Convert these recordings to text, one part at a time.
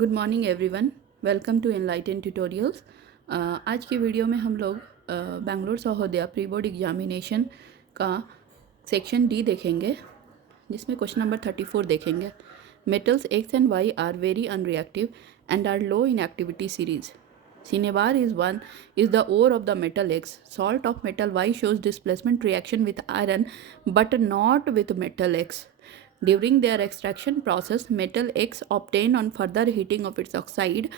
Good morning everyone, welcome to enlighten tutorials. आज की video में हम लोग Bangalore Sahodaya pre board examination का सेक्शन डी देखेंगे, जिसमें क्वेश्चन नंबर 34 देखेंगे। Metals X and Y are very unreactive and are low in activity series. Cinnabar is the ore of the metal X. Salt of metal Y shows displacement reaction with iron but not with metal X. During their extraction process, metal X obtained on further heating of its oxide,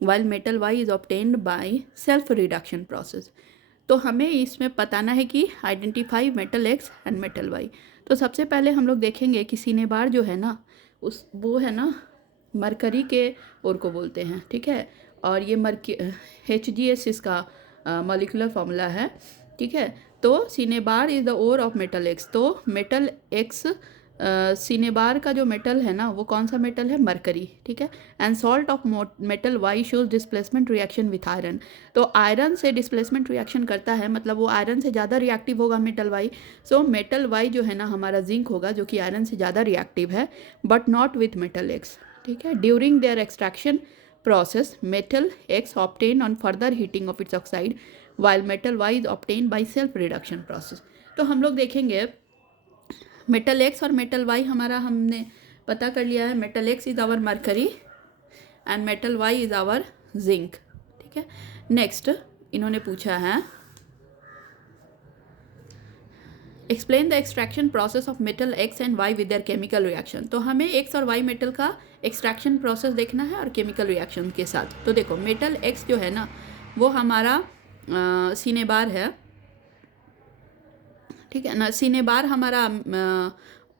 while metal Y is obtained by self-reduction process. तो हमें इसमें बताना है कि identify metal X and metal Y. तो सबसे पहले हम लोग देखेंगे कि सिनेबार जो है ना, वो है ना मरकरी के ओर को बोलते हैं, ठीक है। और ये HgS इसका मॉलिक्यूलर फार्मूला है, ठीक है। तो cinnabar is the ore of metal X. तो मेटल एक्स सिनेबार का जो मेटल है ना, वो कौन सा मेटल है? मरकरी, ठीक है। And salt of metal Y shows displacement reaction with iron. तो आयरन से डिस्प्लेसमेंट रिएक्शन करता है, मतलब वो आयरन से ज़्यादा रिएक्टिव होगा metal Y. So metal Y जो है ना हमारा जिंक होगा, जो कि आयरन से ज़्यादा रिएक्टिव है, but not with metal x, ठीक है। During their extraction process, metal X obtained on further heating of its oxide, while metal Y is obtained by self reduction process. तो हम लोग देखेंगे मेटल X और मेटल Y हमारा हमने पता कर लिया है। Metal X is our mercury and metal Y is our zinc, ठीक है। नेक्स्ट इन्होंने पूछा है explain the extraction process of metal X and Y with their chemical reaction. तो हमें एक्स और वाई मेटल का एक्सट्रैक्शन प्रोसेस देखना है और केमिकल रिएक्शन के साथ। तो देखो मेटल एक्स जो है ना, वो हमारा सिनेबार है, ठीक है ना। सिनेबार हमारा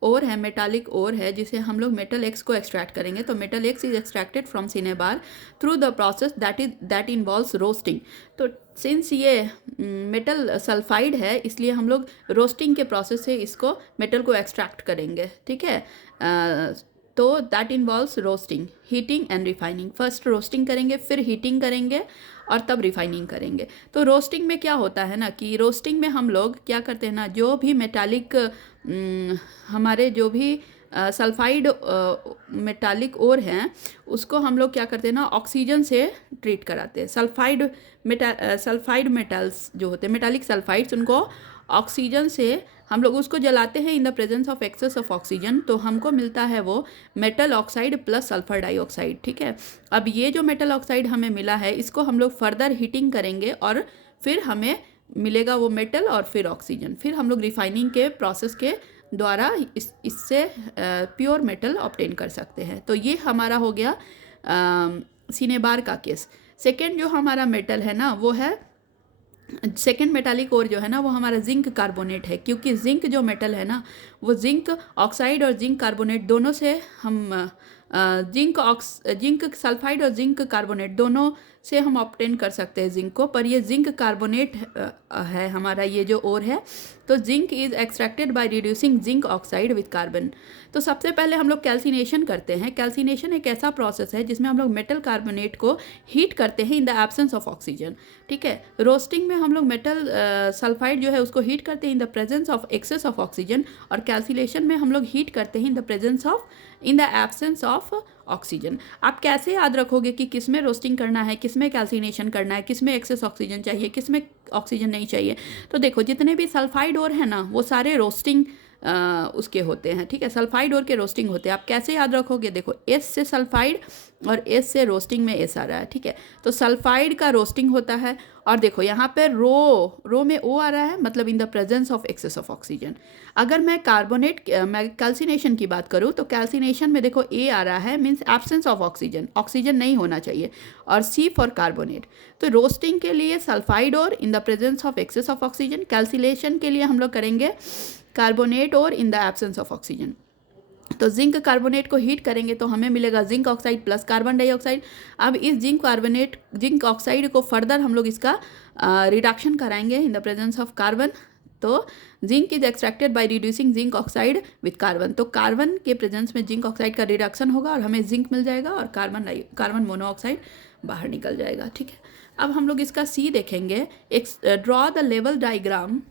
ओर है, मेटालिक ओर है, जिसे हम लोग मेटल एक्स को एक्सट्रैक्ट करेंगे। तो metal x is extracted from cinnabar through the process that involves roasting. तो सिंस ये मेटल सल्फाइड है, इसलिए हम लोग रोस्टिंग के प्रोसेस से इसको मेटल को एक्सट्रैक्ट करेंगे, ठीक है। तो that involves roasting, heating and refining. First roasting करेंगे, फिर हीटिंग करेंगे और तब रिफाइनिंग करेंगे। तो रोस्टिंग में क्या होता है ना, कि रोस्टिंग में हम लोग क्या करते हैं ना, जो भी मेटालिक हमारे जो भी सल्फाइड मेटालिक ओर हैं, उसको हम लोग क्या करते हैं ना, ऑक्सीजन से ट्रीट कराते हैं। सल्फाइड मेटल्स जो होते हैं, मेटालिक सल्फाइड्स, उनको ऑक्सीजन से हम लोग उसको जलाते हैं in the presence of excess of oxygen. तो हमको मिलता है वो metal oxide plus sulphur dioxide, ठीक है। अब ये जो मेटल ऑक्साइड हमें मिला है, इसको हम लोग फर्दर हीटिंग करेंगे और फिर हमें मिलेगा वो मेटल और फिर ऑक्सीजन। फिर हम लोग रिफाइनिंग के प्रोसेस के द्वारा इससे प्योर मेटल ऑब्टेन कर सकते हैं। तो ये हमारा हो गया सिनेबार का केस। सेकेंड जो हमारा मेटल है ना, वो है सेकेंड मेटालिक ओर जो है ना, वो हमारा जिंक कार्बोनेट है। क्योंकि जिंक जो मेटल है ना, वो जिंक ऑक्साइड और जिंक कार्बोनेट दोनों से हम जिंक सल्फाइड और जिंक कार्बोनेट दोनों से हम ऑब्टेन कर सकते हैं जिंक को। पर ये जिंक कार्बोनेट है हमारा ये जो ओर है। तो zinc is extracted by reducing zinc oxide with carbon. तो सबसे पहले हम लोग कैल्सिनेशन करते हैं। कैल्सिनेशन एक ऐसा प्रोसेस है जिसमें हम लोग मेटल कार्बोनेट को हीट करते हैं in the absence of oxygen, ठीक है। रोस्टिंग में हम लोग मेटल सल्फाइड जो है उसको हीट करते हैं in the presence of excess of oxygen, और कैल्सिनेशन में हम लोग हीट करते हैं in the absence of oxygen. आप कैसे याद रखोगे कि किस में रोस्टिंग करना है, किस में कैल्सिनेशन करना है, किस में एक्सेस ऑक्सीजन चाहिए, किस में ऑक्सीजन नहीं चाहिए? तो देखो जितने भी सल्फाइड ओर है ना, वो सारे रोस्टिंग उसके होते हैं, ठीक है। सल्फाइड ओर के रोस्टिंग होते हैं। आप कैसे याद रखोगे? देखो एस से सल्फाइड और एस से रोस्टिंग में एस आ रहा है, ठीक है। तो सल्फाइड का रोस्टिंग होता है, और देखो यहाँ पे रो में ओ आ रहा है, मतलब in the presence of excess of oxygen. अगर मैं कैल्सिनेशन की बात करूँ, तो कैल्सिनेशन में देखो ए आ रहा है, means absence of oxygen, oxygen नहीं होना चाहिए, और सी फॉर कार्बोनेट। तो रोस्टिंग के लिए सल्फाइड और in the presence of excess of oxygen, calcination के लिए हम लोग करेंगे कार्बोनेट और in the absence of oxygen. तो जिंक कार्बोनेट को हीट करेंगे तो हमें मिलेगा zinc oxide plus carbon dioxide. अब इस जिंक ऑक्साइड को फर्दर हम लोग इसका रिडक्शन कराएंगे in the presence of carbon. तो zinc is extracted by reducing zinc oxide with carbon. तो कार्बन के प्रेजेंस में जिंक ऑक्साइड का रिडक्शन होगा और हमें जिंक मिल जाएगा, और कार्बन मोनोऑक्साइड बाहर निकल जाएगा, ठीक है। अब हम लोग इसका सी देखेंगे। Draw the level diagram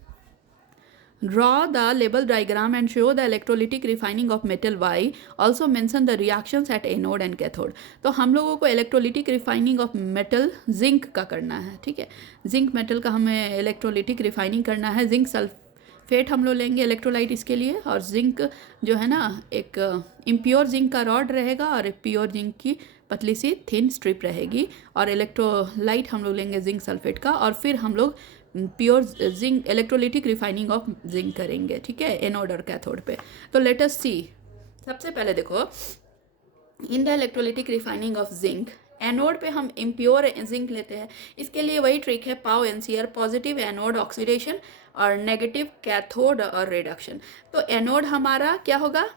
Draw the label diagram and show the electrolytic refining of metal Y. Also mention the reactions at anode and cathode. तो हम लोगों को electrolytic refining of metal zinc का करना है, ठीक है। जिंक मेटल का हमें इलेक्ट्रोलिटिक रिफाइनिंग करना है। जिंक सल्फेट हम लोग लेंगे इलेक्ट्रोलाइट इसके लिए, और जिंक जो है ना एक इम्प्योर जिंक का रॉड रहेगा और एक प्योर जिंक की पतली सी थिन स्ट्रिप रहेगी, और इलेक्ट्रोलाइट हम लोग लेंगे जिंक सल्फेट का, और फिर हम लोग pure zinc electrolytic refining of zinc करेंगे, ठीक है, एनोड और कैथोड पे। तो लेट अस सी, सबसे पहले देखो in the electrolytic refining of zinc, anode पे हम इम्प्योर जिंक लेते हैं। इसके लिए वही ट्रिक है, पाव एनसीआर, पॉजिटिव एनोड ऑक्सीडेशन और नेगेटिव कैथोड और रिडक्शन। तो एनोड हमारा क्या होगा,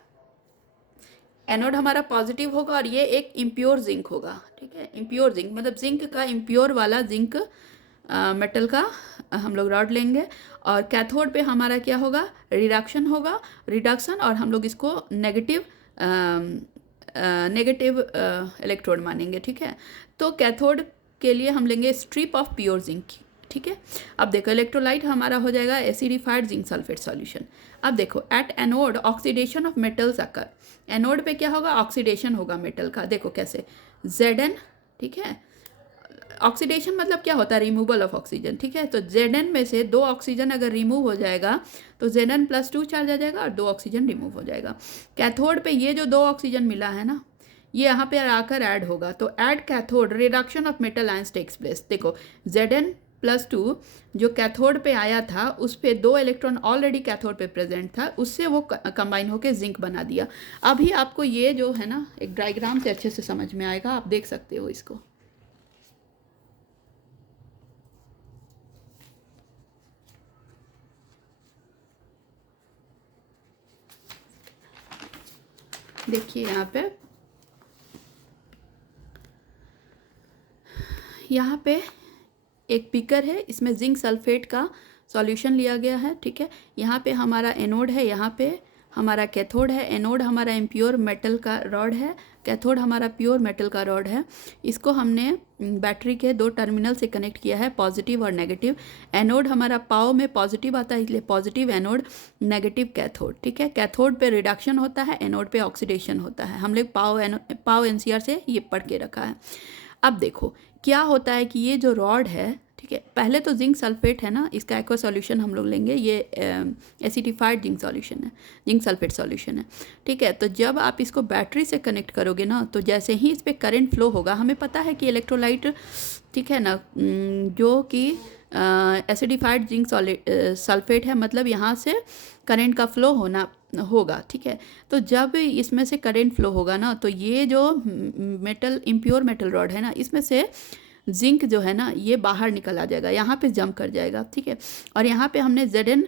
एनोड हमारा पॉजिटिव होगा और ये एक इम्प्योर जिंक होगा, ठीक है। इम्प्योर जिंक मतलब जिंक का इम्प्योर वाला जिंक मेटल का हम लोग रॉड लेंगे, और कैथोड पे हमारा क्या होगा, रिडक्शन होगा, रिडक्शन, और हम लोग इसको नेगेटिव इलेक्ट्रोड मानेंगे, ठीक है। तो कैथोड के लिए हम लेंगे स्ट्रिप ऑफ प्योर जिंक, ठीक है। अब देखो इलेक्ट्रोलाइट हमारा हो जाएगा एसिडिफाइड जिंक सल्फेट सॉल्यूशन। अब देखो at anode oxidation of metals occur, anode पे क्या होगा, ऑक्सीडेशन होगा मेटल का। देखो कैसे, Zn, ठीक है। ऑक्सीडेशन मतलब क्या होता है, रिमूवल ऑफ ऑक्सीजन, ठीक है। तो Zn में से 2 ऑक्सीजन अगर रिमूव हो जाएगा तो Zn+2 चार्ज आ जाएगा और 2 ऑक्सीजन रिमूव हो जाएगा। कैथोड पे ये जो 2 ऑक्सीजन मिला है ना, ये यहाँ पे आकर ऐड होगा, तो at cathode reduction of metal ions takes place. देखो Zn+2 जो कैथोड पे आया था उस पे 2 इलेक्ट्रॉन ऑलरेडी कैथोड पे प्रेजेंट था, उससे वो कंबाइन होकर जिंक बना दिया। अभी आपको ये जो है ना एक डायग्राम से अच्छे से समझ में आएगा, आप देख सकते हो इसको। देखिए यहाँ पे एक बीकर है, इसमें जिंक सल्फेट का सॉल्यूशन लिया गया है, ठीक है। यहाँ पे हमारा एनोड है, यहाँ पे हमारा कैथोड है। एनोड हमारा इम्प्योर मेटल का रॉड है, कैथोड हमारा प्योर मेटल का रॉड है। इसको हमने बैटरी के 2 टर्मिनल से कनेक्ट किया है, पॉजिटिव और नेगेटिव। एनोड हमारा पाव में पॉजिटिव आता है, इसलिए पॉजिटिव एनोड, नेगेटिव कैथोड, ठीक है। कैथोड पे रिडक्शन होता है, एनोड पे ऑक्सीडेशन होता है। हम लोग पाव एनसीआर से ये पढ़ के रखा है। अब देखो क्या होता है कि ये जो रॉड है, ठीक है, पहले तो जिंक सल्फेट है ना, इसका एक्वा सॉल्यूशन हम लोग लेंगे, ये एसिडिफाइड जिंक सॉल्यूशन है, जिंक सल्फेट सॉल्यूशन है, ठीक है। तो जब आप इसको बैटरी से कनेक्ट करोगे ना, तो जैसे ही इस पर करंट फ्लो होगा, हमें पता है कि इलेक्ट्रोलाइट, ठीक है ना, जो कि एसिडिफाइड जिंक सल्फेट है, मतलब यहाँ से करंट का फ्लो होना होगा, ठीक है। तो जब इसमें से करंट फ्लो होगा ना, तो ये जो मेटल इम्प्योर मेटल रॉड है ना, इसमें से जिंक जो है ना ये बाहर निकल आ जाएगा, यहाँ पे जंप कर जाएगा, ठीक है। और यहाँ पे हमने Zn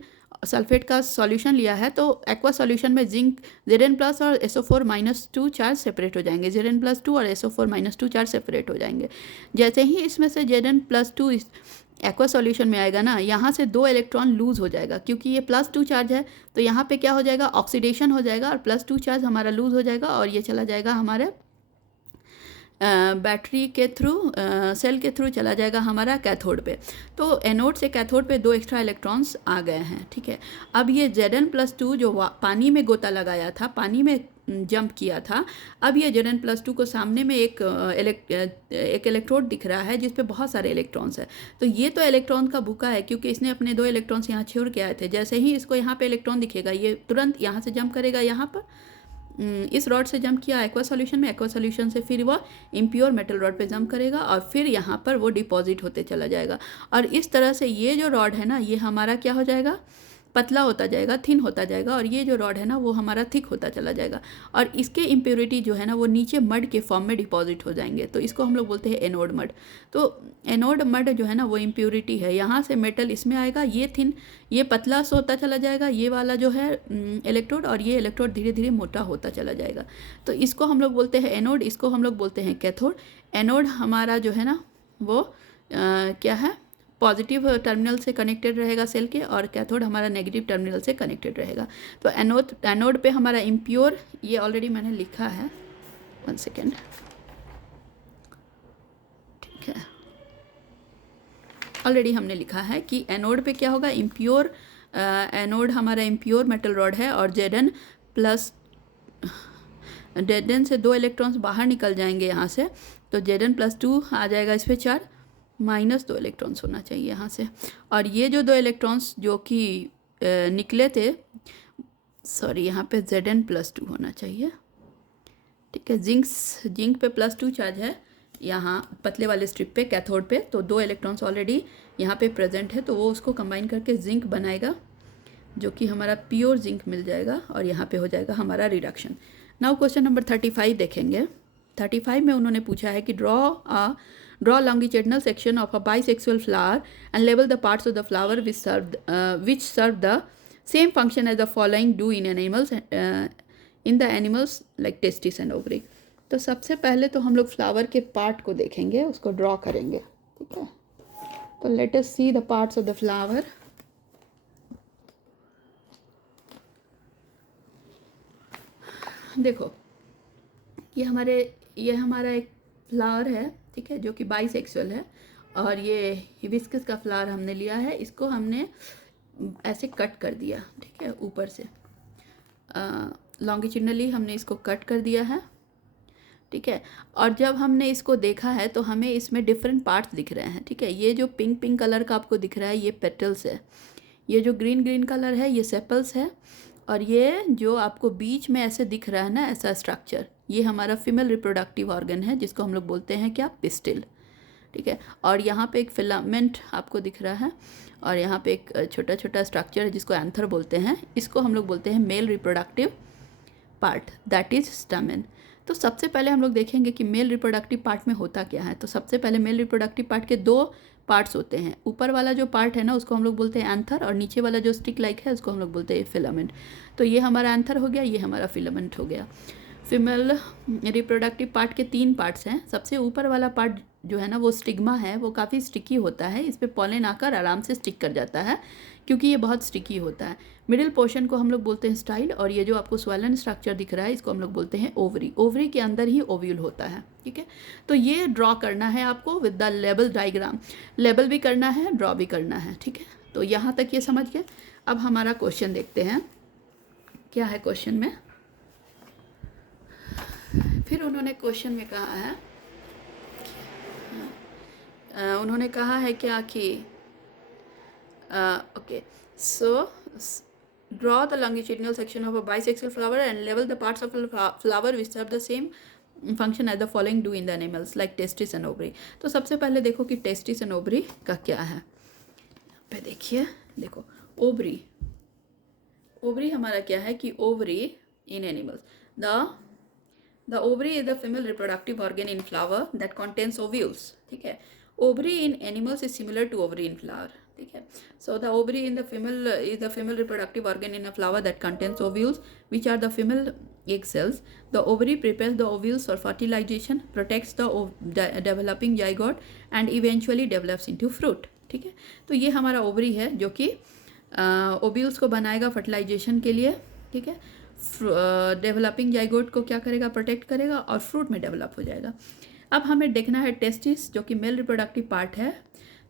सल्फेट का सॉल्यूशन लिया है, तो एक्वा सॉल्यूशन में जिंक Zn+ और SO4-2 चार्ज सेपरेट हो जाएंगे, Zn+2 और SO4-2 चार्ज सेपरेट हो जाएंगे। जैसे ही इसमें से Zn+2 इस एक्वा सॉल्यूशन में आएगा ना, यहाँ से 2 इलेक्ट्रॉन लूज हो जाएगा, क्योंकि ये +2 चार्ज है, तो यहाँ पे क्या हो जाएगा, ऑक्सीडेशन हो जाएगा और +2 चार्ज हमारा लूज हो जाएगा, और ये चला जाएगा हमारे बैटरी के थ्रू, सेल के थ्रू चला जाएगा हमारा कैथोड पे। तो एनोड से कैथोड पे 2 एक्स्ट्रा इलेक्ट्रॉन्स आ गए हैं, ठीक है। अब ये Zn+2 जो पानी में गोता लगाया था, पानी में जंप किया था, अब ये Zn+2 को सामने में एक इलेक्ट्रोड दिख रहा है जिस पे बहुत सारे इलेक्ट्रॉन्स है। तो ये तो इलेक्ट्रॉन का भूखा है, क्योंकि इसने अपने 2 इलेक्ट्रॉन्स यहाँ छोड़ के आए थे। जैसे ही इसको यहाँ पे इलेक्ट्रॉन दिखेगा, ये तुरंत यहाँ से जंप करेगा, यहाँ पर इस रॉड से जंप किया एक्वा सॉल्यूशन में, एक्वा सॉल्यूशन से फिर वो इम्प्योर मेटल रॉड पे जंप करेगा, और फिर यहाँ पर वो डिपॉजिट होते चला जाएगा। और इस तरह से ये जो रॉड है ना, ये हमारा क्या हो जाएगा, पतला होता जाएगा, थिन होता जाएगा, और ये जो रॉड है ना वो हमारा थिक होता चला जाएगा, और इसके इम्प्योरिटी जो है ना वो नीचे मड के फॉर्म में डिपॉजिट हो जाएंगे। तो इसको हम लोग बोलते हैं एनोड मड। तो एनोड मड जो है ना वो इम्प्योरिटी है, यहाँ से मेटल इसमें आएगा, ये थिन, ये पतला सा होता चला जाएगा, ये वाला जो है इलेक्ट्रोड, और ये इलेक्ट्रोड धीरे धीरे मोटा होता चला जाएगा। तो इसको हम लोग बोलते हैं एनोड, इसको हम लोग बोलते हैं कैथोड। एनोड हमारा जो है ना वो क्या है, पॉजिटिव टर्मिनल से कनेक्टेड रहेगा सेल के, और कैथोड हमारा नेगेटिव टर्मिनल से कनेक्टेड रहेगा। तो एनोड पे हमारा इम्प्योर, ये ऑलरेडी मैंने लिखा है, 1 सेकेंड, ठीक है, ऑलरेडी हमने लिखा है कि एनोड पे क्या होगा, इम्प्योर एनोड हमारा इम्प्योर मेटल रॉड है और Zn प्लस Zn से 2 इलेक्ट्रॉन्स बाहर निकल जाएंगे यहाँ से, तो Zn प्लस 2 आ जाएगा इस पर चार्ज, माइनस 2 इलेक्ट्रॉन्स होना चाहिए यहाँ से। और ये जो 2 इलेक्ट्रॉन्स जो कि निकले थे, सॉरी यहाँ पे Zn प्लस 2 होना चाहिए, ठीक है। जिंक पे प्लस 2 चार्ज है यहाँ पतले वाले स्ट्रिप पे कैथोड पे, तो 2 इलेक्ट्रॉन्स ऑलरेडी यहाँ पे प्रेजेंट है, तो वो उसको कंबाइन करके जिंक बनाएगा, जो कि हमारा प्योर जिंक मिल जाएगा और यहाँ पे हो जाएगा हमारा रिडक्शन। नाउ क्वेश्चन नंबर 35 देखेंगे। 35 में उन्होंने पूछा है कि draw longitudinal section of a bisexual flower and label the parts of the flower which serve the same function as the following do in the animals like testis and ovary. तो सबसे पहले तो हम लोग फ्लावर के part को देखेंगे, उसको ड्रॉ करेंगे, ठीक है। तो let us see the parts of the flower. देखो ये हमारा एक फ्लावर है, ठीक है, जो कि बाइसेक्सुअल है, और ये हिबिस्कस का फ्लावर हमने लिया है, इसको हमने ऐसे कट कर दिया, ठीक है, ऊपर से लॉन्गिट्यूडनली हमने इसको कट कर दिया है, ठीक है। और जब हमने इसको देखा है तो हमें इसमें डिफरेंट पार्ट्स दिख रहे हैं, ठीक है। ये जो पिंक कलर का आपको दिख रहा है ये पेटल्स है, ये जो ग्रीन कलर है ये सेपल्स है, और ये जो आपको बीच में ऐसे दिख रहा है ना, ऐसा स्ट्रक्चर, ये हमारा फीमेल रिप्रोडक्टिव ऑर्गन है, जिसको हम लोग बोलते हैं क्या, पिस्टिल, ठीक है। और यहाँ पे एक फिलामेंट आपको दिख रहा है, और यहाँ पे एक छोटा छोटा स्ट्रक्चर है जिसको एंथर बोलते हैं, इसको हम लोग बोलते हैं mail reproductive part, that is stamen. तो सबसे पहले हम लोग देखेंगे कि मेल रिप्रोडक्टिव पार्ट में होता क्या है। तो सबसे पहले मेल रिप्रोडक्टिव पार्ट के 2 पार्ट्स होते हैं। ऊपर वाला जो पार्ट है ना उसको हम लोग बोलते हैं एंथर, और नीचे वाला जो स्टिक लाइक है उसको हम लोग बोलते हैं फिलामेंट। तो ये हमारा एंथर हो गया, ये हमारा फिलामेंट हो गया। फीमेल रिप्रोडक्टिव पार्ट के 3 पार्ट्स हैं। सबसे ऊपर वाला पार्ट जो है ना वो स्टिग्मा है, वो काफ़ी स्टिकी होता है, इस पर पॉलन आकर आराम से स्टिक कर जाता है क्योंकि ये बहुत स्टिकी होता है। मिडिल पोर्शन को हम लोग बोलते हैं स्टाइल, और ये जो आपको स्वेलन स्ट्रक्चर दिख रहा है इसको हम लोग बोलते हैं ओवरी। ओवरी के अंदर ही ओव्यूल होता है, ठीक है। तो ये ड्रॉ करना है आपको with the label diagram, label भी करना है, ड्रॉ भी करना है, ठीक है। तो यहाँ तक ये समझ गए। अब हमारा क्वेश्चन देखते हैं क्या है क्वेश्चन में। फिर उन्होंने क्वेश्चन में कहा है, उन्होंने कहा है क्या कि okay, so draw the longitudinal section of a bisexual flower and label the parts of the flower which serve the same function as the following do in the animals like testis and ovary। तो सबसे पहले देखो कि testis and ovary का क्या है। पे देखिए, देखो ओवरी हमारा क्या है कि ovary in animals, the ovary is the female reproductive organ in flower that contains ovules, ठीक है। ovary in animals is similar to ovary in flower, ठीक है। so the ovary in the female is the female reproductive organ in a flower that contains ovules which are the female egg cells. The ovary prepares the ovules for fertilization, protects the developing zygote and eventually develops into fruit, ठीक है। तो ये हमारा ovary है जो कि ovules को बनाएगा फर्टिलाइजेशन के लिए, ठीक है। डेवलपिंग जाइगोट को क्या करेगा, प्रोटेक्ट करेगा और फ्रूट में डेवलप हो जाएगा। अब हमें देखना है टेस्टिस जो कि मेल रिप्रोडक्टिव पार्ट है।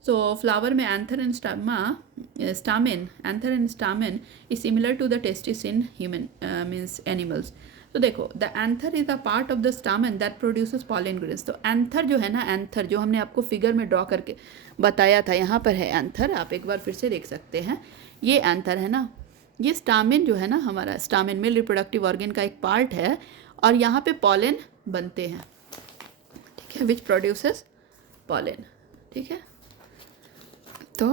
सो फ्लावर में anther and stamen, anther and stamen is similar to the testis in human means animals. तो देखो the anther is the part of the stamen that produces pollen grains. तो anther जो है ना, anther जो हमने आपको फिगर में ड्रॉ करके बताया था, यहाँ पर है एंथर, आप एक बार फिर से देख सकते हैं, ये एंथर है ना। ये स्टामेन जो है ना हमारा, स्टामेन मेल रिप्रोडक्टिव ऑर्गन का एक पार्ट है, और यहाँ पे पॉलन बनते हैं, ठीक है, विच प्रोड्यूसेस पॉलन, ठीक है। तो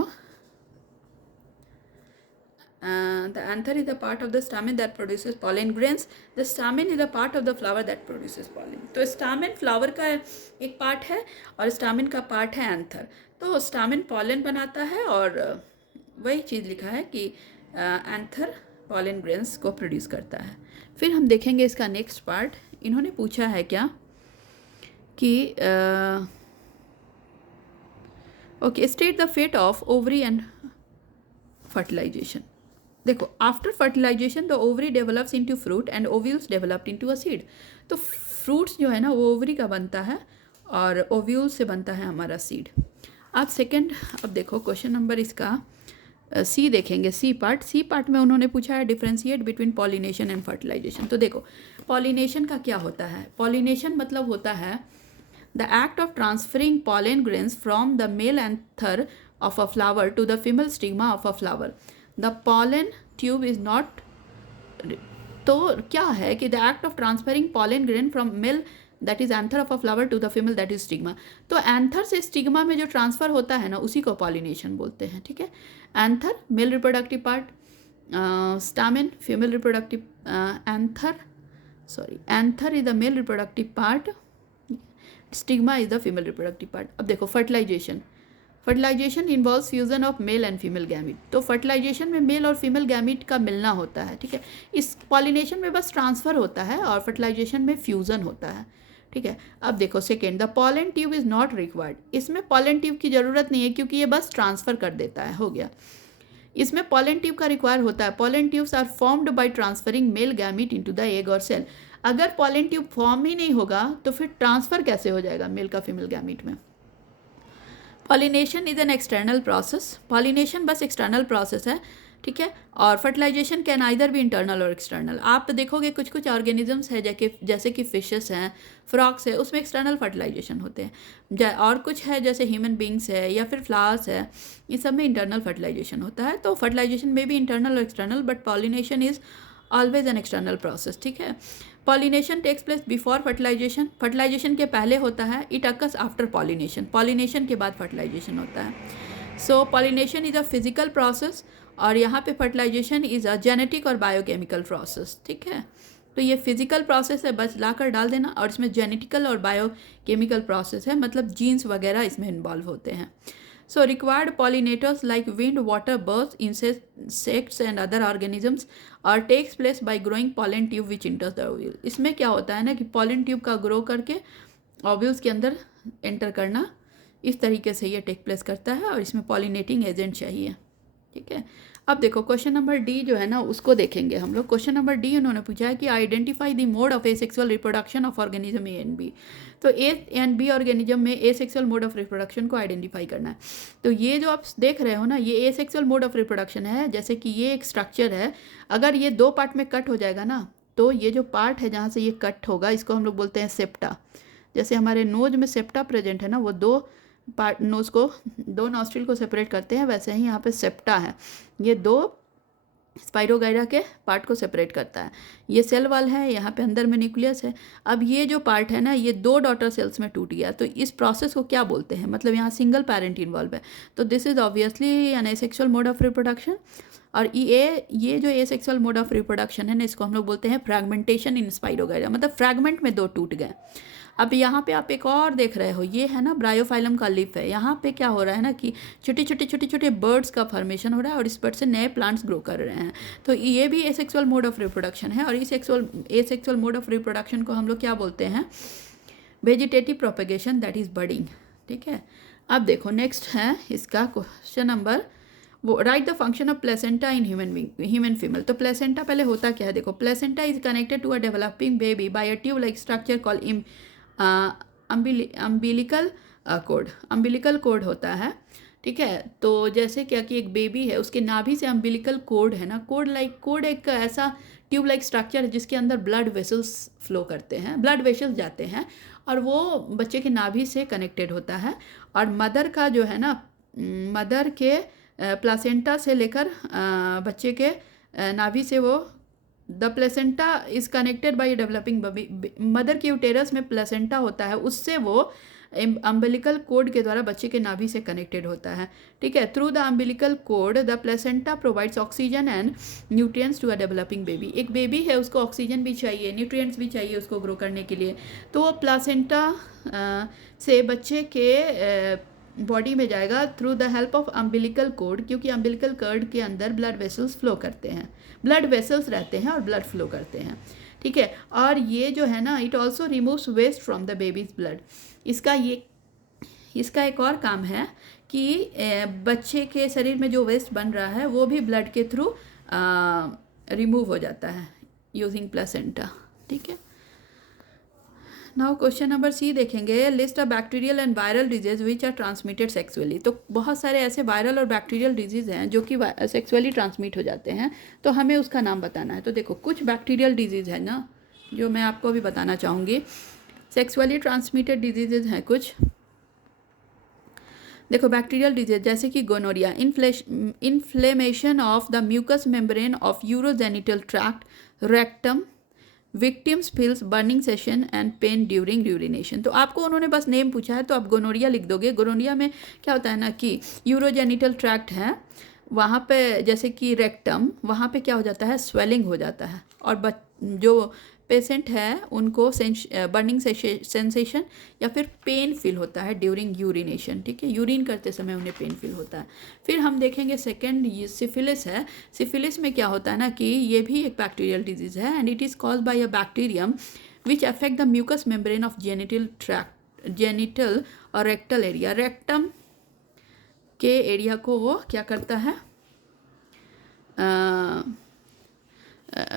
the anther is a part of the stamen that produces pollen grains. The stamen is a part of the flower that produces pollen. तो stamen फ्लावर का एक पार्ट है और stamen का पार्ट है एंथर। तो stamen pollen बनाता है, और वही चीज़ लिखा है कि एंथर पॉलन ग्रेन्स को प्रोड्यूस करता है। फिर हम देखेंगे इसका नेक्स्ट पार्ट। इन्होंने पूछा है क्या कि okay, state the fate of ovary and fertilization. देखो after fertilization the ovary develops into fruit and ovules developed into a seed. तो फ्रूट्स जो है ना वो ओवरी का बनता है और ओव्यूल्स से बनता है हमारा सीड। अब सेकंड, अब देखो क्वेश्चन नंबर इसका सी देखेंगे, सी पार्ट में उन्होंने पूछा है differentiate between pollination and fertilisation. तो देखो पॉलिनेशन का क्या होता है, पॉलिनेशन मतलब होता है the act of transferring pollen grains from the male anther of a flower to the female stigma of a flower. The pollen tube is not, तो क्या है कि the act of transferring pollen grain from male that is anther of a flower to the female that is stigma. तो anther से stigma में जो transfer होता है ना उसी को पॉलिनेशन बोलते हैं, ठीक है। Anther male reproductive part, stamen female reproductive, anther is the male reproductive part, stigma is the female reproductive part. अब देखो fertilisation involves fusion of male and female gamete. तो फर्टिलाइजेशन में मेल और फीमेल गैमीट का मिलना होता है, ठीक है। इस पॉलिनेशन में बस ट्रांसफर होता है और फर्टिलाइजेशन में फ्यूजन होता है, ठीक है। अब देखो second, the pollen tube is not required. इसमें पॉलन ट्यूब की जरूरत नहीं है क्योंकि ये बस ट्रांसफर कर देता है, हो गया। इसमें पॉलन ट्यूब का रिक्वायर होता है। Pollen tubes are formed by transferring male gamete into the egg और सेल। अगर पॉलन ट्यूब फॉर्म ही नहीं होगा तो फिर ट्रांसफर कैसे हो जाएगा मेल का फीमेल गैमीट में। Pollination is an external process, pollination बस एक्सटर्नल प्रोसेस है, ठीक है। और फर्टिलाइजेशन कैन आइदर भी इंटरनल और एक्सटर्नल। आप तो देखोगे कुछ कुछ ऑर्गेनिजम्स है जैसे कि फिशेस हैं, फ्रॉक्स है, उसमें एक्सटर्नल फर्टिलाइजेशन होते हैं, और कुछ है जैसे ह्यूमन बींग्स है या फिर फ्लावर्स है, ये सब में इंटरनल फर्टिलाइजेशन होता है। तो फर्टिलाइजेशन में भी इंटरनल और external, but pollination is always an external process, ठीक है। Pollination takes place before fertilization, fertilization के पहले होता है। It occurs after pollination, pollination के बाद फर्टिलाइजेशन होता है। So pollination is a physical process और यहाँ पे फर्टिलाइजेशन इज अ जेनेटिक और बायोकेमिकल प्रोसेस, ठीक है। तो ये फिजिकल प्रोसेस है, बस लाकर डाल देना, और इसमें जेनेटिकल और बायोकेमिकल प्रोसेस है, मतलब जीन्स वगैरह इसमें इन्वॉल्व होते हैं। So required pollinators like wind, water, birds, insects and other organisms or takes place by growing pollen tube which enters the ovule। इसमें क्या होता है ना कि pollen tube का ग्रो करके ओव्यूल्स के अंदर एंटर करना, इस तरीके से ये टेक प्लेस करता है और इसमें पॉलिनेटिंग एजेंट चाहिए, ठीक है। अब देखो क्वेश्चन नंबर डी जो है ना उसको देखेंगे हम लोग। क्वेश्चन नंबर डी उन्होंने पूछा है कि identify the mode of asexual reproduction of organism A and B. तो ए एंड बी ऑर्गेनिज्म में एसेक्सुअल मोड ऑफ रिप्रोडक्शन को आइडेंटिफाई करना है। तो ये जो आप देख रहे हो ना, ये एसेक्सुअल मोड ऑफ रिप्रोडक्शन है। जैसे कि ये एक स्ट्रक्चर है, अगर ये दो पार्ट में कट हो जाएगा ना, तो ये जो पार्ट है जहाँ से ये कट होगा इसको हम लोग बोलते हैं सेप्टा। जैसे हमारे नोज में सेप्टा प्रेजेंट है ना, वो दो पार्ट नोज को, दो नॉस्ट्रिल को सेपरेट करते हैं, वैसे ही यहाँ पे सेप्टा है, ये दो स्पाइरोगाइरा के पार्ट को सेपरेट करता है। ये सेल वॉल है, यहाँ पे अंदर में न्यूक्लियस है। अब ये जो पार्ट है ना, ये दो डॉटर सेल्स में टूट गया, तो इस प्रोसेस को क्या बोलते हैं, मतलब यहाँ सिंगल पेरेंट इन्वॉल्व है, तो this is obviously an asexual mode of reproduction. और ये जो एसेक्सुअल मोड ऑफ रिप्रोडक्शन है ना, इसको हम लोग बोलते हैं फ्रैगमेंटेशन इन स्पाइरोगाइरा, मतलब फ्रैगमेंट में दो टूट गए। अब यहाँ पे आप एक और देख रहे हो, ये है ना ब्रायोफाइलम का लीफ है। यहाँ पे क्या हो रहा है ना कि छोटे छोटे बर्ड्स का फॉर्मेशन हो रहा है और इस बर्ड से नए प्लांट्स ग्रो कर रहे हैं। तो ये भी एसेक्सुअल मोड ऑफ रिप्रोडक्शन है, और इस एसेक्सुअल मोड ऑफ रिप्रोडक्शन को हम लोग क्या बोलते हैं, vegetative propagation, that is budding, ठीक है। अब देखो नेक्स्ट है इसका क्वेश्चन नंबर, वो write the function of placenta in human female. तो प्लेसेंटा पहले होता क्या है, देखो placenta is connected to a developing baby by a tube like structure called umbilical cord. Umbilical cord होता है, ठीक है। तो जैसे क्या कि एक बेबी है, उसके नाभि से अम्बिलिकल कोड है ना, कोड एक ऐसा ट्यूब लाइक स्ट्रक्चर है जिसके अंदर ब्लड वेसल्स फ्लो करते हैं, ब्लड वेसल्स जाते हैं, और वो बच्चे के नाभि से कनेक्टेड होता है। और मदर का जो है ना, मदर के प्लासेंटा से लेकर बच्चे के नाभि से वो, the placenta is connected by developing baby, mother के यूटेरस में प्लेसेंटा होता है, उससे वो अम्बिलिकल कोड के द्वारा बच्चे के नाभि से कनेक्टेड होता है, ठीक है। Through the umbilical cord the placenta provides oxygen and nutrients to a developing baby. एक बेबी है, उसको ऑक्सीजन भी चाहिए, न्यूट्रिएंट्स भी चाहिए उसको ग्रो करने के लिए, तो वो प्लासेंटा से बच्चे के बॉडी में जाएगा through the help of umbilical cord, क्योंकि अम्बिलिकल कोड के अंदर ब्लड वेसल्स फ्लो करते हैं, ब्लड वेसल्स रहते हैं और ब्लड फ्लो करते हैं, ठीक है। और ये जो है ना, it also removes waste from the baby's blood. इसका एक और काम है कि बच्चे के शरीर में जो वेस्ट बन रहा है वो भी ब्लड के थ्रू रिमूव हो जाता है यूजिंग प्लेसेंटा, ठीक है। नाउ क्वेश्चन नंबर सी देखेंगे, list of bacterial and viral disease which are transmitted sexually. तो बहुत सारे ऐसे वायरल और बैक्टीरियल डिजीज हैं जो कि सेक्सुअली ट्रांसमिट हो जाते हैं, तो हमें उसका नाम बताना है। तो देखो कुछ बैक्टीरियल डिजीज है ना जो मैं आपको अभी बताना चाहूँगी। सेक्सुअली ट्रांसमिटेड डिजीजेज हैं कुछ। देखो बैक्टीरियल डिजीज जैसे कि gonorrhoea, inflammation of the mucous membrane of urogenital tract, rectum, victims feels burning sensation and pain during urination. तो आपको उन्होंने बस नेम पूछा है तो आप गोनोरिया लिख दोगे। गोनोरिया में क्या होता है ना कि यूरोजेनिटल ट्रैक्ट है, वहाँ पे जैसे कि रेक्टम, वहाँ पे क्या हो जाता है, स्वेलिंग हो जाता है, और जो पेशेंट है उनको बर्निंग सेंसेशन या फिर पेन फील होता है ड्यूरिंग यूरिनेशन। ठीक है, यूरिन करते समय उन्हें पेन फील होता है। फिर हम देखेंगे सेकेंड, ये सिफिलिस है। सिफिलिस में क्या होता है ना कि ये भी एक बैक्टीरियल डिजीज है and it is caused by a bacterium which affect the mucous membrane of genital और रेक्टल एरिया। रेक्टम के एरिया को वो क्या करता है,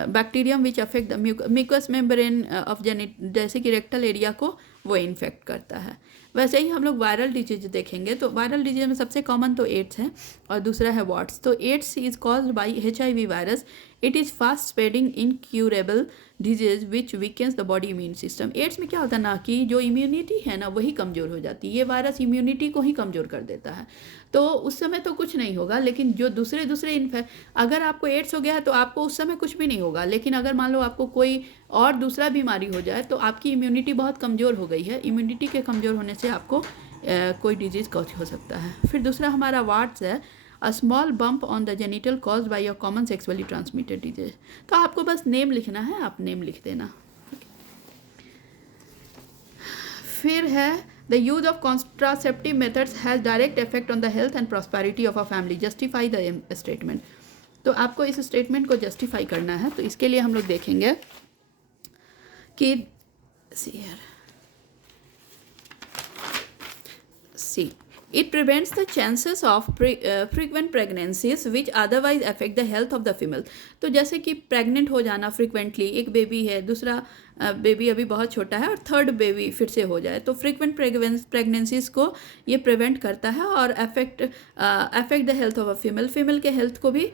bacterium which affect the mucous membrane of जैसे कि रेक्टल एरिया को वो इन्फेक्ट करता है। वैसे ही हम लोग वायरल डिजीज देखेंगे तो वायरल डिजीज में सबसे कॉमन तो एड्स है और दूसरा है वॉट्स। तो AIDS is caused by HIV virus. It is fast spreading incurable disease which weakens the body immune system. AIDS में क्या होता है ना कि जो इम्यूनिटी है ना वही कमज़ोर हो जाती है। ये वायरस इम्यूनिटी को ही कमज़ोर कर देता है, तो उस समय तो कुछ नहीं होगा, लेकिन जो दूसरे अगर आपको एड्स हो गया है तो आपको उस समय कुछ भी नहीं होगा, लेकिन अगर मान लो आपको कोई और दूसरा बीमारी हो जाए तो आपकी इम्यूनिटी बहुत कमज़ोर हो गई है। इम्यूनिटी के कमज़ोर होने से आपको कोई डिजीज़ कॉज हो सकता है। फिर दूसरा हमारा वार्ड्स है, a small bump on the genital cause by a common sexually transmitted disease. तो आपको बस नेम लिखना है, आप नेम लिख देना। फिर है the use of contraceptive methods has direct effect on the health and prosperity of a family, justify the statement. तो आपको इस स्टेटमेंट को जस्टिफाई करना है, तो इसके लिए हम लोग देखेंगे कि सी it prevents the chances of frequent pregnancies which otherwise affect the health of the female। तो जैसे कि प्रेग्नेंट हो जाना फ्रिक्वेंटली, एक बेबी है, दूसरा बेबी अभी बहुत छोटा है और थर्ड बेबी फिर से हो जाए, तो फ्रिक्वेंट प्रेगनेंसीज को ये प्रिवेंट करता है और affect the health of a female के हेल्थ को भी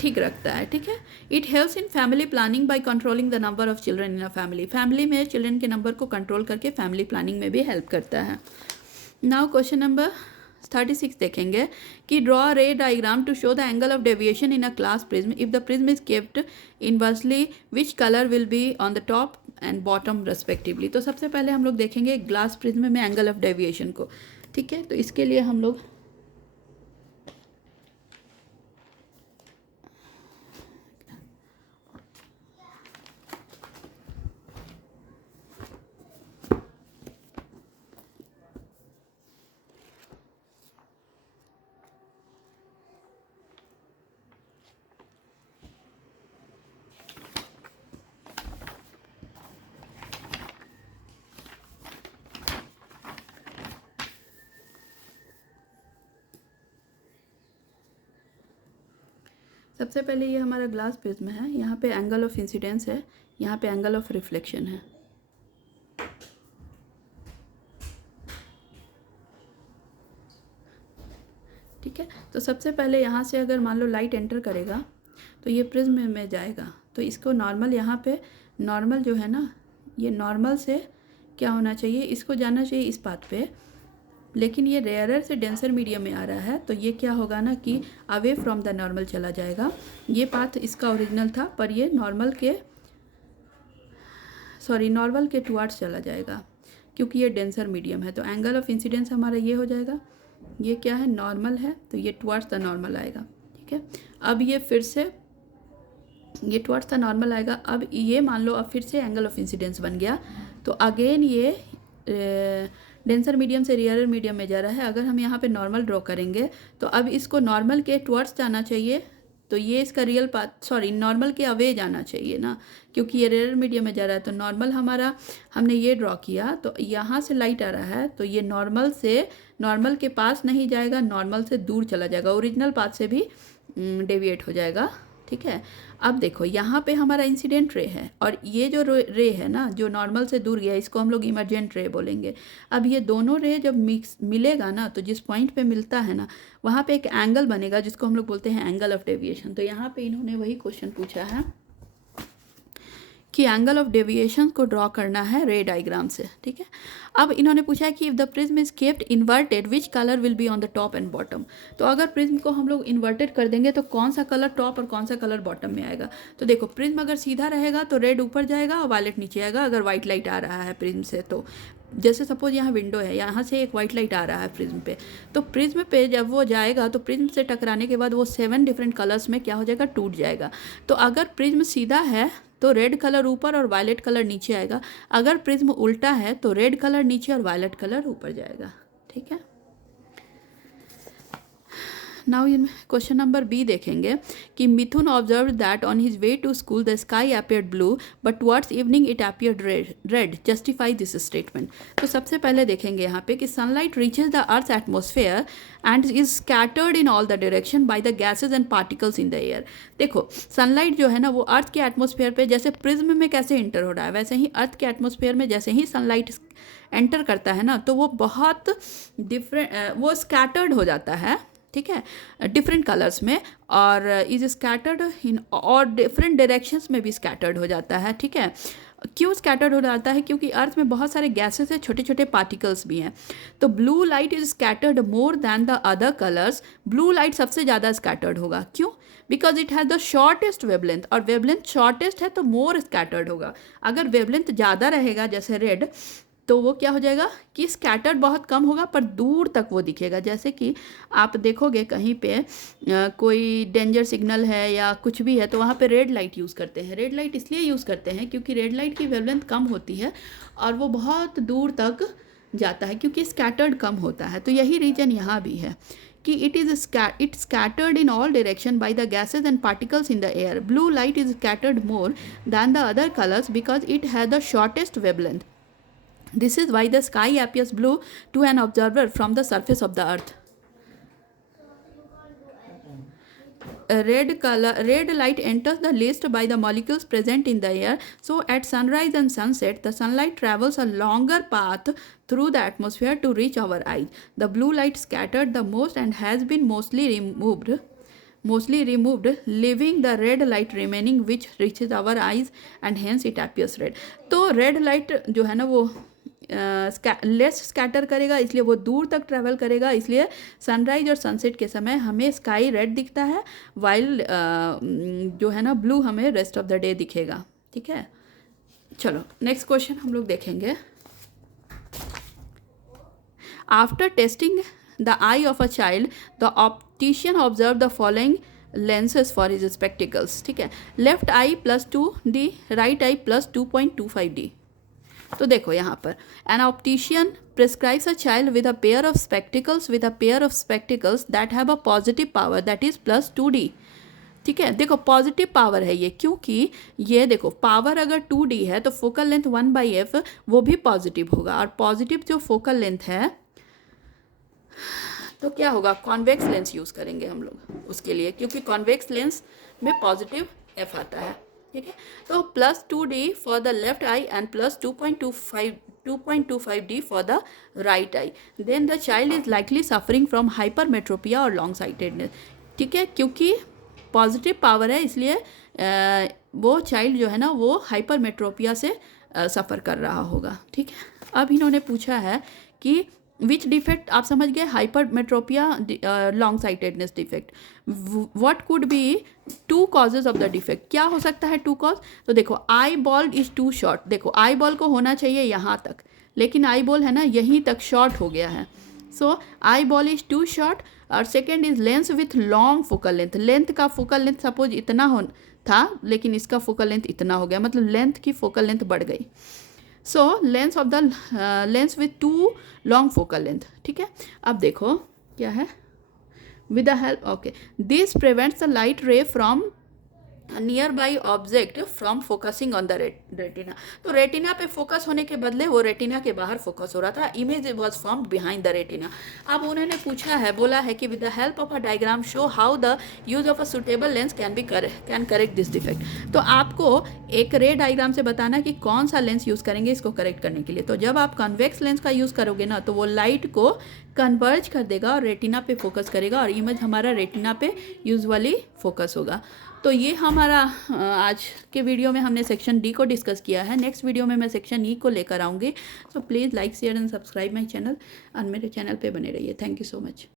ठीक रखता है। ठीक है, it helps in family planning by controlling the number of children in a family में चिल्ड्रन के नंबर को कंट्रोल करके फैमिली प्लानिंग में भी हेल्प करता है। नाउ क्वेश्चन नंबर 36 देखेंगे कि draw ray diagram to show the angle of deviation in a glass prism. If the prism is kept inversely which colour will be on the top and bottom respectively. तो सबसे पहले हम लोग देखेंगे glass prism में angle of deviation को। ठीक है, तो इसके लिए हम लोग सबसे पहले ये हमारा ग्लास प्रिज्म है, यहाँ पे एंगल ऑफ इंसिडेंस है, यहाँ पे एंगल ऑफ रिफ्लेक्शन है। ठीक है, तो सबसे पहले यहाँ से अगर मान लो लाइट एंटर करेगा तो ये प्रिज्म में जाएगा, तो इसको नॉर्मल, यहाँ पे नॉर्मल जो है ना, ये नॉर्मल से क्या होना चाहिए, इसको जाना चाहिए इस पाथ पे, लेकिन ये रेयरर से डेंसर मीडियम में आ रहा है, तो ये क्या होगा ना कि अवे फ्रॉम द नॉर्मल चला जाएगा। ये पाथ इसका ओरिजिनल था, पर ये नॉर्मल के टुवार्ड्स चला जाएगा क्योंकि ये डेंसर मीडियम है। तो एंगल ऑफ इंसिडेंस हमारा ये हो जाएगा, ये क्या है, नॉर्मल है, तो ये टुवार्ड्स द नॉर्मल आएगा। ठीक है, अब ये फिर से ये टुवार्ड्स द नॉर्मल आएगा। अब ये मान लो अब फिर से एंगल ऑफ इंसिडेंस बन गया, तो अगेन ये डेंसर मीडियम से रेयरर मीडियम में जा रहा है। अगर हम यहाँ पे नॉर्मल ड्रॉ करेंगे तो अब इसको नॉर्मल के टुवर्ड्स जाना चाहिए, तो ये इसका रियल पाथ, नॉर्मल के अवे जाना चाहिए ना, क्योंकि ये रेयरर मीडियम में जा रहा है। तो नॉर्मल हमारा, हमने ये ड्रॉ किया तो यहाँ से लाइट आ रहा है, तो ये नॉर्मल के पास नहीं जाएगा, नॉर्मल से दूर चला जाएगा, ओरिजिनल पाथ से भी डेविएट हो जाएगा ठीक है। अब देखो यहाँ पे हमारा इंसिडेंट रे है और ये जो रे है ना जो नॉर्मल से दूर गया इसको हम लोग इमर्जेंट रे बोलेंगे। अब ये दोनों रे जब मिलेगा ना तो जिस पॉइंट पे मिलता है ना वहाँ पे एक एंगल बनेगा जिसको हम लोग बोलते हैं एंगल ऑफ डेविएशन। तो यहाँ पे इन्होंने वही क्वेश्चन पूछा है कि एंगल ऑफ डेविएशन को ड्रॉ करना है रे डायग्राम से। ठीक है। अब इन्होंने पूछा है कि if the prism is kept inverted which colour will be on the top and bottom. तो अगर प्रिज्म को हम लोग इन्वर्टेड कर देंगे तो कौन सा कलर टॉप और कौन सा कलर बॉटम में आएगा। तो देखो प्रिज्म अगर सीधा रहेगा तो रेड ऊपर जाएगा और वायलेट नीचे आएगा अगर वाइट लाइट आ रहा है प्रिज्म से। तो जैसे सपोज यहाँ विंडो है, यहाँ से एक वाइट लाइट आ रहा है प्रिज्म पे, तो प्रिज्म पे जब वो जाएगा तो प्रिज्म से टकराने के बाद वो 7 डिफरेंट कलर्स में क्या हो जाएगा, टूट जाएगा। तो अगर प्रिज्म सीधा है तो रेड कलर ऊपर और वायलेट कलर नीचे आएगा, अगर प्रिज्म उल्टा है तो रेड कलर नीचे और वायलेट कलर ऊपर जाएगा। ठीक है। Now in question number B देखेंगे कि Mithun observe that on his way to school the sky appeared blue but towards evening it appeared red justify this statement. तो सबसे पहले देखेंगे यहाँ पे कि sunlight reaches the earth atmosphere and is scattered in all the direction by the gases and particles in the air. देखो sunlight जो है ना वो अर्थ के एटमोसफेयर पे जैसे प्रिज्म में कैसे इंटर हो रहा है वैसे ही अर्थ के एटमोसफेयर में जैसे ही सनलाइट एंटर करता है ना तो वो बहुत डिफरेंट वो स्कैटर्ड हो जाता है। ठीक है, डिफरेंट कलर्स में और इज स्कैटर्ड इन और डिफरेंट डायरेक्शंस में भी स्कैटर्ड हो जाता है। ठीक है, क्यों स्कैटर्ड हो जाता है, क्योंकि अर्थ में बहुत सारे गैसेस है, छोटे छोटे पार्टिकल्स भी हैं। तो blue light is scattered more than the other colours. Blue light सबसे ज़्यादा स्कैटर्ड होगा, क्यों, because it has the shortest wavelength, और वेवलेंथ शॉर्टेस्ट है तो मोर स्कैटर्ड होगा। अगर वेवलेंथ ज़्यादा रहेगा जैसे रेड तो वो क्या हो जाएगा कि स्कैटर्ड बहुत कम होगा पर दूर तक वो दिखेगा। जैसे कि आप देखोगे कहीं पे कोई डेंजर सिग्नल है या कुछ भी है तो वहाँ पे रेड लाइट यूज़ करते हैं। रेड लाइट इसलिए यूज़ करते हैं क्योंकि रेड लाइट की वेवलेंथ कम होती है और वो बहुत दूर तक जाता है क्योंकि स्कैटर्ड कम होता है। तो यही रीजन यहाँ भी है कि it scattered in all direction by the gases and particles in the air. Blue light is scattered more than the other colors because it has the shortest wavelength. This is why the sky appears blue to an observer from the surface of the earth. Red light enters the list by the molecules present in the air. So at sunrise and sunset, the sunlight travels a longer path through the atmosphere to reach our eyes. The blue light scattered the most and has been mostly removed, leaving the red light remaining, which reaches our eyes and hence it appears red. तो red light जो है ना वो less scatter करेगा इसलिए वो दूर तक ट्रैवल करेगा, इसलिए सनराइज और सनसेट के समय हमें स्काई रेड दिखता है वाइल जो है ना ब्लू हमें रेस्ट ऑफ द डे दिखेगा। ठीक है, चलो नेक्स्ट क्वेश्चन हम लोग देखेंगे। After testing the I of a child the optician observe the following lenses for his spectacles. ठीक है, left I +2D, right I +2.25D। तो देखो यहाँ पर an optician prescribes a child with a pair of spectacles that have a positive power that is +2D। ठीक है, देखो positive power है ये, क्योंकि ये देखो पावर अगर 2D है तो फोकल लेंथ 1/f वो भी पॉजिटिव होगा, और पॉजिटिव जो फोकल लेंथ है तो क्या होगा, कॉन्वेक्स लेंस यूज़ करेंगे हम लोग उसके लिए, क्योंकि कॉन्वेक्स लेंस में पॉजिटिव f आता है। ठीक है, तो +2D for the left eye and +2.25D for the right eye. Then the child is likely suffering from hypermetropia और लॉन्ग साइटेडनेस। ठीक है, क्योंकि पॉजिटिव पावर है इसलिए वो चाइल्ड जो है ना वो हाइपरमेट्रोपिया से सफ़र कर रहा होगा। ठीक है, अब इन्होंने पूछा है कि विच डिफेक्ट, आप समझ गए, hypermetropia, long sightedness defect. What could be 2 causes of the defect, क्या हो सकता है 2 कॉज। तो देखो eye ball is too short, देखो आई बॉल को होना चाहिए यहाँ तक लेकिन आई बॉल है ना यहीं तक शॉर्ट हो गया है, so eye ball is too short. और second is lens with long focal length, length का फोकल लेंथ सपोज इतना हो था लेकिन इसका फोकल लेंथ इतना हो गया, मतलब लेंथ की फोकल लेंथ बढ़ गई। So lens of the lens with 2 long focal length. ठीक है, अब देखो क्या है, with the help, okay, this prevents the light ray from nearby object from focusing on the retina. तो रेटिना पे फोकस होने के बदले वो रेटिना के बाहर फोकस हो रहा था। Image was form behind the retina. अब उन्होंने पूछा है, बोला है कि with the help of a diagram show how the use of a suitable lens can correct this defect. तो आपको एक रे डायग्राम से बताना कि कौन सा लेंस यूज़ करेंगे इसको करेक्ट करने के लिए। तो जब आप कन्वेक्स लेंस का यूज़ करोगे ना, तो वो लाइट को कन्वर्ज कर देगा और रेटिना पे फोकस करेगा और इमेज हमारा रेटिना पे यूजुअली फोकस होगा। तो ये हमारा आज के वीडियो में हमने सेक्शन डी को डिस्कस किया है। नेक्स्ट वीडियो में मैं सेक्शन ई को लेकर आऊँगी। So please like share and subscribe my channel और मेरे चैनल पे बने रहिए। Thank you so much.